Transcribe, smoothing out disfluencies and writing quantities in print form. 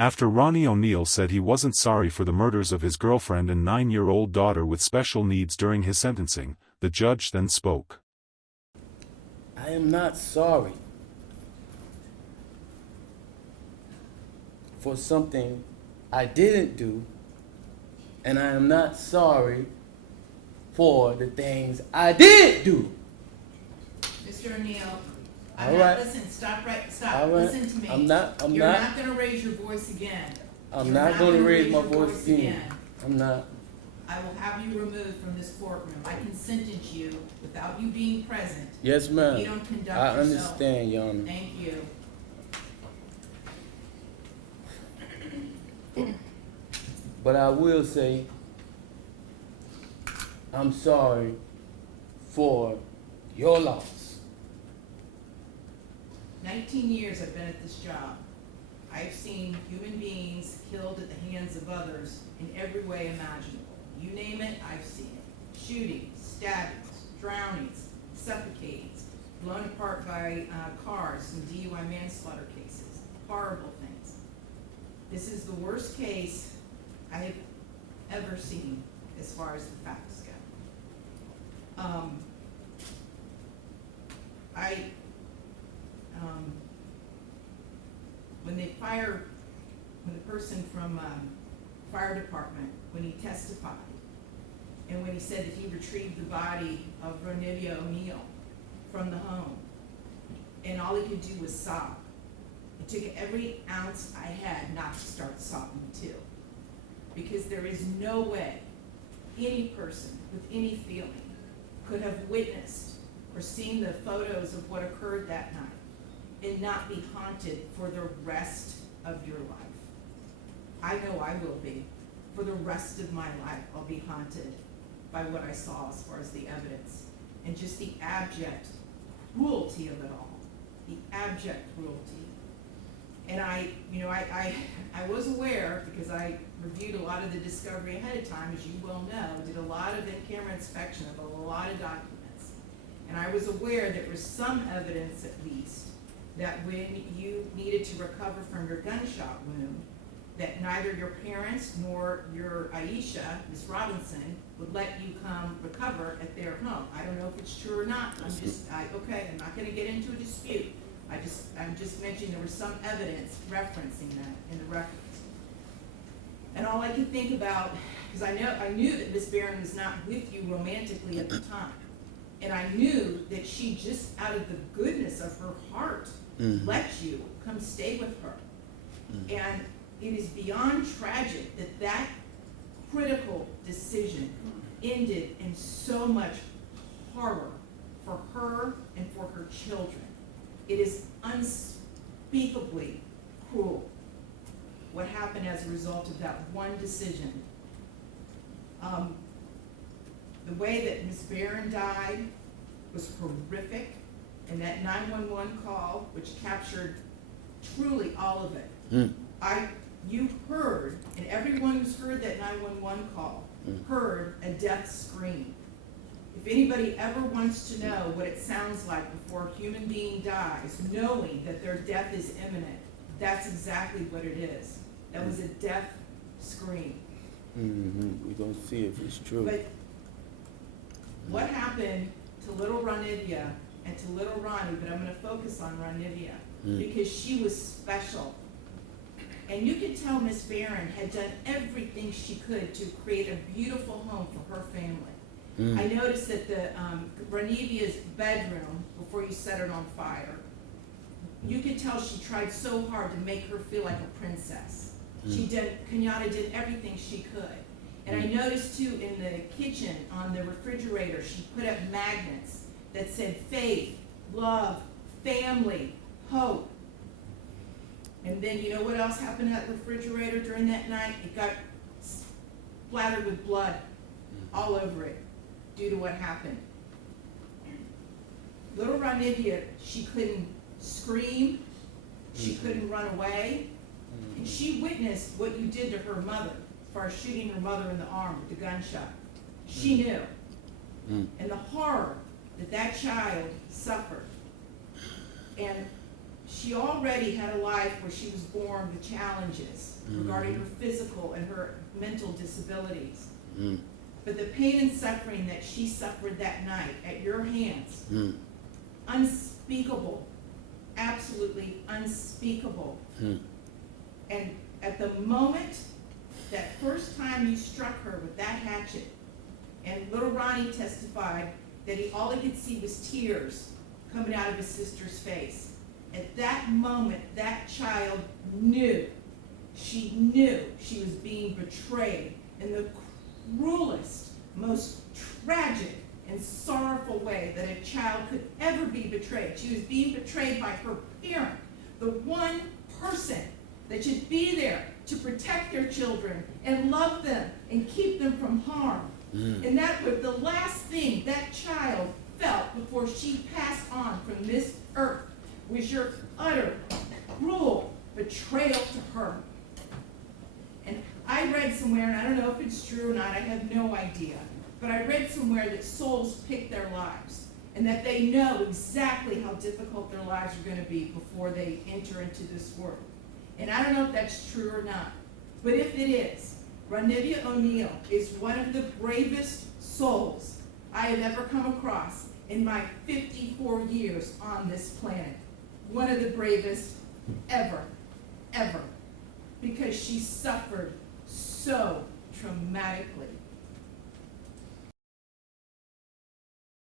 After Ronnie O'Neal said he wasn't sorry for the murders of his girlfriend and 9-year-old daughter with special needs during his sentencing, the judge then spoke. I am not sorry for something I didn't do, and I am not sorry for the things I did do. Mr. O'Neal, All right. Listen, stop. All right. Listen to me. I'm not You're not going to raise your voice again. I'm not going to raise my voice again. I'm not. I will have you removed from this courtroom. I can sentence you without you being present. Yes, ma'am. You don't conduct I yourself. understand, Your Honor. Thank you. But I will say, I'm sorry for your loss. 19 years I've been at this job. I've seen human beings killed at the hands of others in every way imaginable. You name it, I've seen it. Shootings, stabbings, drownings, suffocatings, blown apart by cars in DUI manslaughter cases. Horrible things. This is the worst case I have ever seen as far as the facts go. When the person from fire department, when he testified, and when he said that he retrieved the body of Ronivia O'Neal from the home, and all he could do was sob. It took every ounce I had not to start sobbing too. Because there is no way any person with any feeling could have witnessed or seen the photos of what occurred that night and not be haunted for the rest of your life. I know I will be. For the rest of my life, I'll be haunted by what I saw as far as the evidence and just the abject cruelty of it all. The abject cruelty. And I was aware, because I reviewed a lot of the discovery ahead of time, as you well know, did a lot of in-camera inspection of a lot of documents. And I was aware there was some evidence, at least, that when you needed to recover from your gunshot wound, that neither your parents nor your Aisha, Ms. Robinson, would let you come recover at their home. I don't know if it's true or not. I'm not going to get into a dispute. I'm just mentioning there was some evidence referencing that in the records. And all I could think about, because I knew that Miss Barron was not with you romantically at the time. And I knew that she just out of the goodness of her heart let you come stay with her. And it is beyond tragic that that critical decision ended in so much horror for her and for her children. It is unspeakably cruel what happened as a result of that one decision. The way that Ms. Barron died was horrific, and that 911 call, which captured truly all of it. You heard, and everyone who's heard that 911 call heard a death scream. If anybody ever wants to know what it sounds like before a human being dies, knowing that their death is imminent, that's exactly what it is. That was a death scream. We're going to see if it's true. But what happened to little Ronivia and to little Ronnie, but I'm going to focus on Ronivia, because she was special. And you could tell Miss Barron had done everything she could to create a beautiful home for her family. I noticed that the Ronivia's bedroom, before you set it on fire, you could tell she tried so hard to make her feel like a princess. Kenyatta did everything she could. And I noticed too in the kitchen, on the refrigerator, she put up magnets that said faith, love, family, hope. And then you know what else happened to that refrigerator during that night? It got splattered with blood all over it due to what happened. Little Ronivia, she couldn't scream, she couldn't run away, and she witnessed what you did to her mother as far as shooting her mother in the arm with the gunshot. She knew. And the horror that that child suffered. And She already had a life where she was born with challenges regarding her physical and her mental disabilities. But the pain and suffering that she suffered that night at your hands, unspeakable, absolutely unspeakable. And at the moment, that first time you struck her with that hatchet, and little Ronnie testified that all he could see was tears coming out of his sister's face. At that moment, that child knew she was being betrayed in the cruelest, most tragic and sorrowful way that a child could ever be betrayed. She was being betrayed by her parent, the one person that should be there to protect their children and love them and keep them from harm. And that was the last thing that child felt before she passed on from this earth, was your utter, cruel betrayal to her. And I read somewhere, and I don't know if it's true or not, I have no idea, but I read somewhere that souls pick their lives, and that they know exactly how difficult their lives are going to be before they enter into this world. And I don't know if that's true or not, but if it is, Ronivia O'Neal is one of the bravest souls I have ever come across in my 54 years on this planet. One of the bravest ever, ever, because she suffered so traumatically.